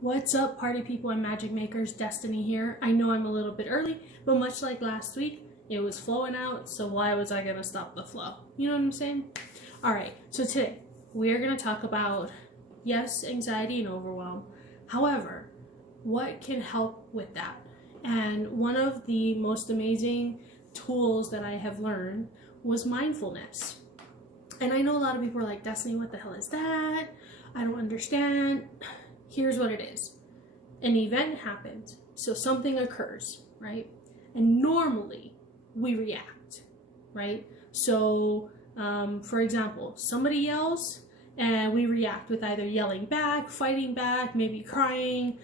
What's up, party people and magic makers? Destiny here. I know I'm a little bit early, but much like last week, it was flowing out, so why was I gonna stop the flow? You know what I'm saying? Alright, so today we are gonna talk about, yes, anxiety and overwhelm. However, what can help with that? And one of the most amazing tools that I have learned was mindfulness. And I know a lot of people are like, Destiny, what the hell is that? I don't understand. Here's what it is. An event happens, so something occurs, right? And normally we react, right? So, for example, somebody yells and we react with either yelling back, fighting back, maybe crying.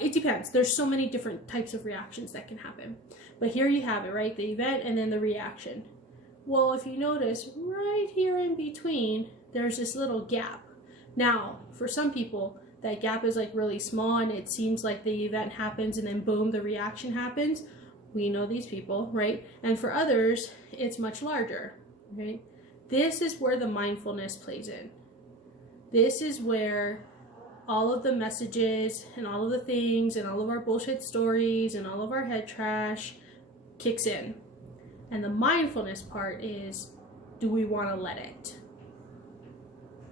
It depends. There's so many different types of reactions that can happen. But here you have it, right? The event and then the reaction. Well, if you notice, right here in between, there's this little gap. Now, for some people, that gap is like really small and it seems like the event happens and then boom, the reaction happens. We know these people, right? And for others, it's much larger, right? This is where the mindfulness plays in. This is where all of the messages and all of the things and all of our bullshit stories and all of our head trash kicks in. And the mindfulness part is, do we want to let it?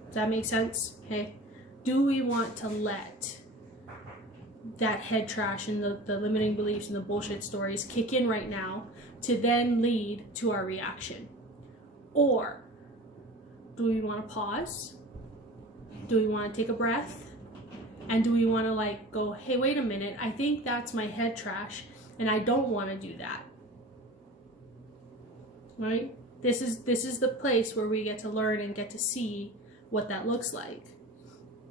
Does that make sense? Okay. Do we want to let that head trash and the limiting beliefs and the bullshit stories kick in right now to then lead to our reaction? Or do we want to pause? Do we want to take a breath? And do we want to like go, hey, wait a minute, I think that's my head trash and I don't want to do that. Right? This is the place where we get to learn and get to see what that looks like.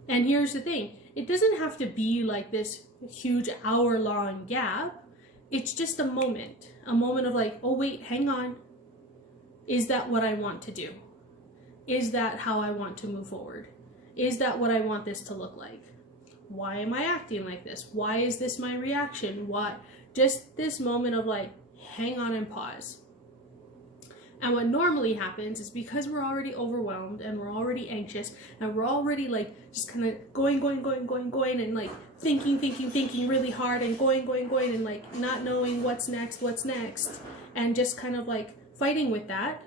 And here's the thing, it doesn't have to be like this huge hour-long gap. It's just a moment of like, oh wait, hang on. Is that what I want to do? Is that how I want to move forward? Is that what I want this to look like? Why am I acting like this? Why is this my reaction? What? Just this moment of like, hang on and pause. And what normally happens is because we're already overwhelmed and we're already anxious and we're already like just kind of going and like thinking really hard and going and like not knowing what's next and just kind of like fighting with that,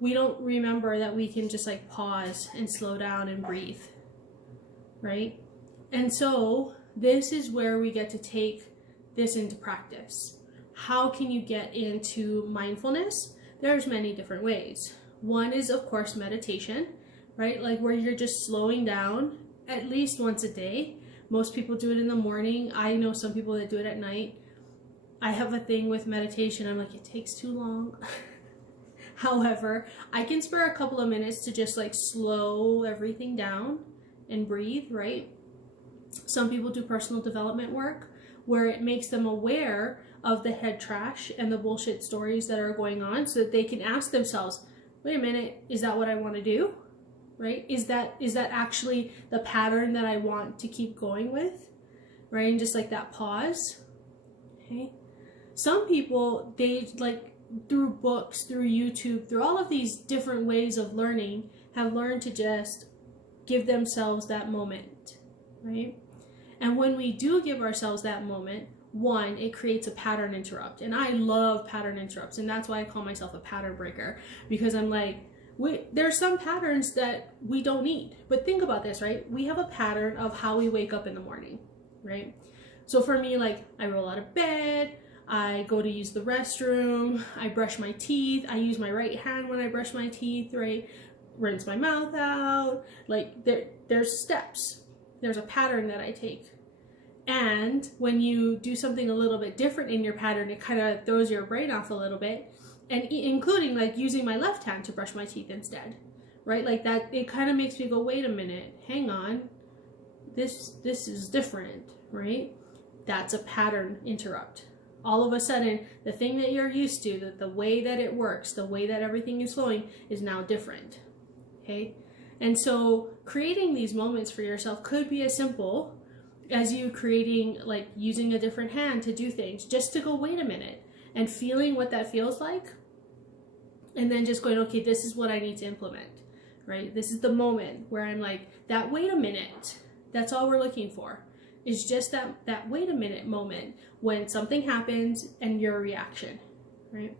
we don't remember that we can just like pause and slow down and breathe, right? And so this is where we get to take this into practice. How can you get into mindfulness? There's many different ways. One is, of course, meditation, right? Like where you're just slowing down at least once a day. Most people do it in the morning. I know some people that do it at night. I have a thing with meditation. I'm like, it takes too long. However, I can spare a couple of minutes to just like slow everything down and breathe, right? Some people do personal development work where it makes them aware of the head trash and the bullshit stories that are going on so that they can ask themselves, wait a minute, is that what I want to do? Right? Is that actually the pattern that I want to keep going with? Right? And just like that pause. Okay. Some people, they like through books, through YouTube, through all of these different ways of learning, have learned to just give themselves that moment, right? And when we do give ourselves that moment, one, it creates a pattern interrupt. And I love pattern interrupts. And that's why I call myself a pattern breaker. Because I'm like, there's some patterns that we don't need. But think about this, right? We have a pattern of how we wake up in the morning, right? So for me, like, I roll out of bed, I go to use the restroom, I brush my teeth, I use my right hand when I brush my teeth, right? Rinse my mouth out. Like, there's steps. There's a pattern that I take. And when you do something a little bit different in your pattern, it kind of throws your brain off a little bit, and including like using my left hand to brush my teeth instead, right? Like that, it kind of makes me go, wait a minute, hang on, this is different, right? That's a pattern interrupt. All of a sudden, the thing that you're used to, the way that it works, the way that everything is flowing is now different, okay? And so creating these moments for yourself could be as simple as you creating, like using a different hand to do things, just to go, wait a minute, and feeling what that feels like. And then just going, okay, this is what I need to implement, right? This is the moment where I'm like, that, wait a minute, That's all we're looking for. Is just that wait a minute moment when something happens and your reaction, right?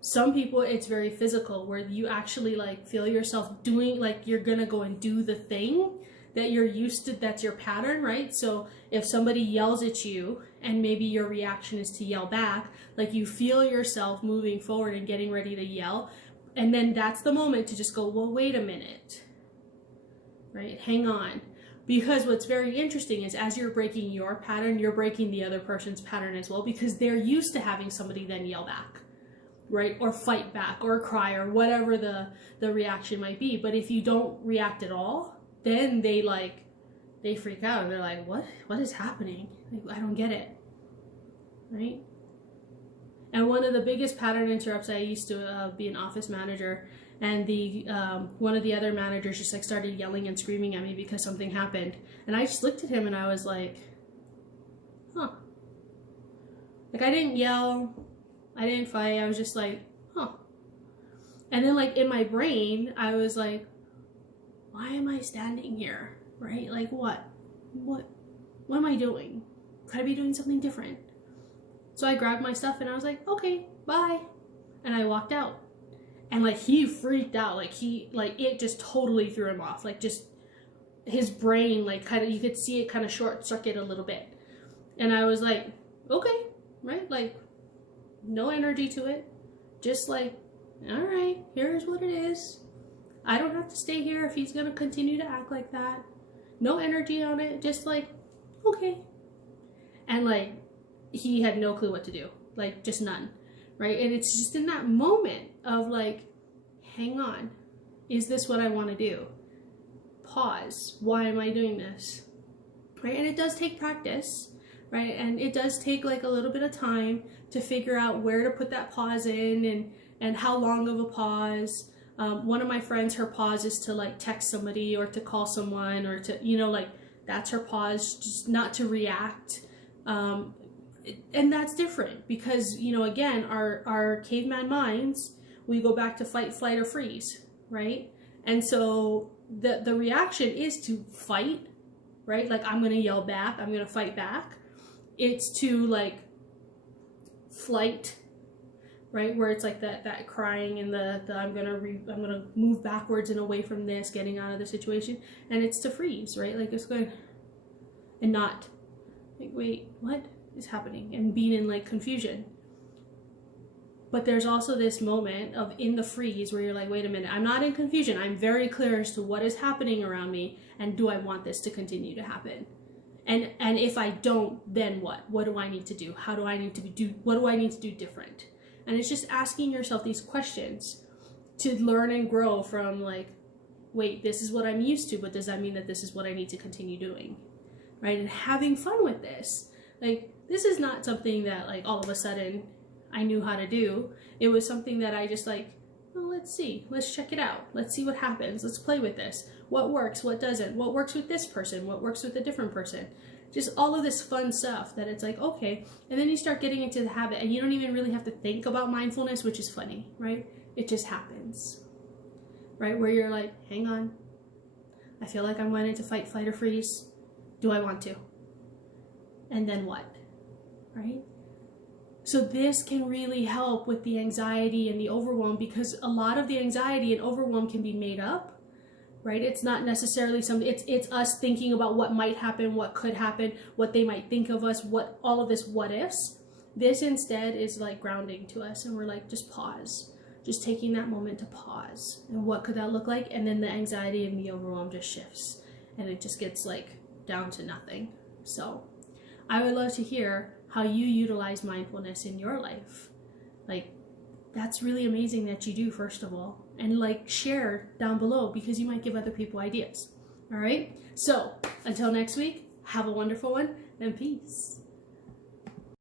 Some people, it's very physical, where you actually like feel yourself doing, like you're gonna go and do the thing that you're used to, that's your pattern, right? So if somebody yells at you and maybe your reaction is to yell back, like you feel yourself moving forward and getting ready to yell, and then that's the moment to just go, well, wait a minute, right? Hang on. Because what's very interesting is as you're breaking your pattern, you're breaking the other person's pattern as well, because they're used to having somebody then yell back, right? Or fight back or cry or whatever the reaction might be. But if you don't react at all, then they freak out and they're like, what is happening? Like, I don't get it, right? And one of the biggest pattern interrupts, I used to be an office manager, and the one of the other managers just like started yelling and screaming at me because something happened, and I just looked at him and I was like, huh. Like, I didn't yell, I didn't fight, I was just like, huh. And then like in my brain I was like, why am I standing here, right? Like what am I doing? Could I be doing something different? So I grabbed my stuff and I was like, okay, bye, and I walked out. And like he freaked out, like it just totally threw him off, like just his brain, like kind of, you could see it kind of short circuit a little bit. And I was like, okay, right? Like no energy to it, just like, all right, here's what it is. I don't have to stay here if he's gonna continue to act like that. No energy on it, just like, okay. And like he had no clue what to do, like just none. Right? And it's just in that moment of like, hang on, is this what I want to do? Pause. Why am I doing this? Right? And it does take practice, right? And it does take like a little bit of time to figure out where to put that pause in and how long of a pause. One of my friends, her pause is to like text somebody or to call someone or to, you know, like that's her pause, just not to react. And that's different because, you know, again, our caveman minds, we go back to fight, flight, or freeze, right? And so the reaction is to fight, right? Like I'm going to yell back, I'm going to fight back. It's to like flight, right? Where it's like that crying and the I'm going to move backwards and away from this, getting out of the situation. And it's to freeze, right? Like it's going and not like, wait, what is happening, and being in like confusion. But there's also this moment of in the freeze where you're like, wait a minute, I'm not in confusion, I'm very clear as to what is happening around me, and do I want this to continue to happen? And if I don't, then what do I need to do? How do I need to do, what do I need to do different? And it's just asking yourself these questions to learn and grow from like, wait, this is what I'm used to, but does that mean that this is what I need to continue doing, right? And having fun with this. Like, this is not something that like all of a sudden I knew how to do. It was something that I just like, well, let's see, let's check it out. Let's see what happens. Let's play with this. What works, what doesn't, what works with this person, what works with a different person. Just all of this fun stuff that it's like, okay. And then you start getting into the habit and you don't even really have to think about mindfulness, which is funny, right? It just happens, right? Where you're like, hang on, I feel like I'm going into fight, flight, or freeze. Do I want to? And then what? Right? So this can really help with the anxiety and the overwhelm, because a lot of the anxiety and overwhelm can be made up, right? It's not necessarily something, it's us thinking about what might happen, what could happen, what they might think of us, what all of this what ifs. This instead is like grounding to us, and we're like, just pause, just taking that moment to pause. And what could that look like? And then the anxiety and the overwhelm just shifts and it just gets like down to nothing. So I would love to hear how you utilize mindfulness in your life. Like, that's really amazing that you do, first of all. And like, share down below, because you might give other people ideas. All right? So until next week, have a wonderful one, and peace.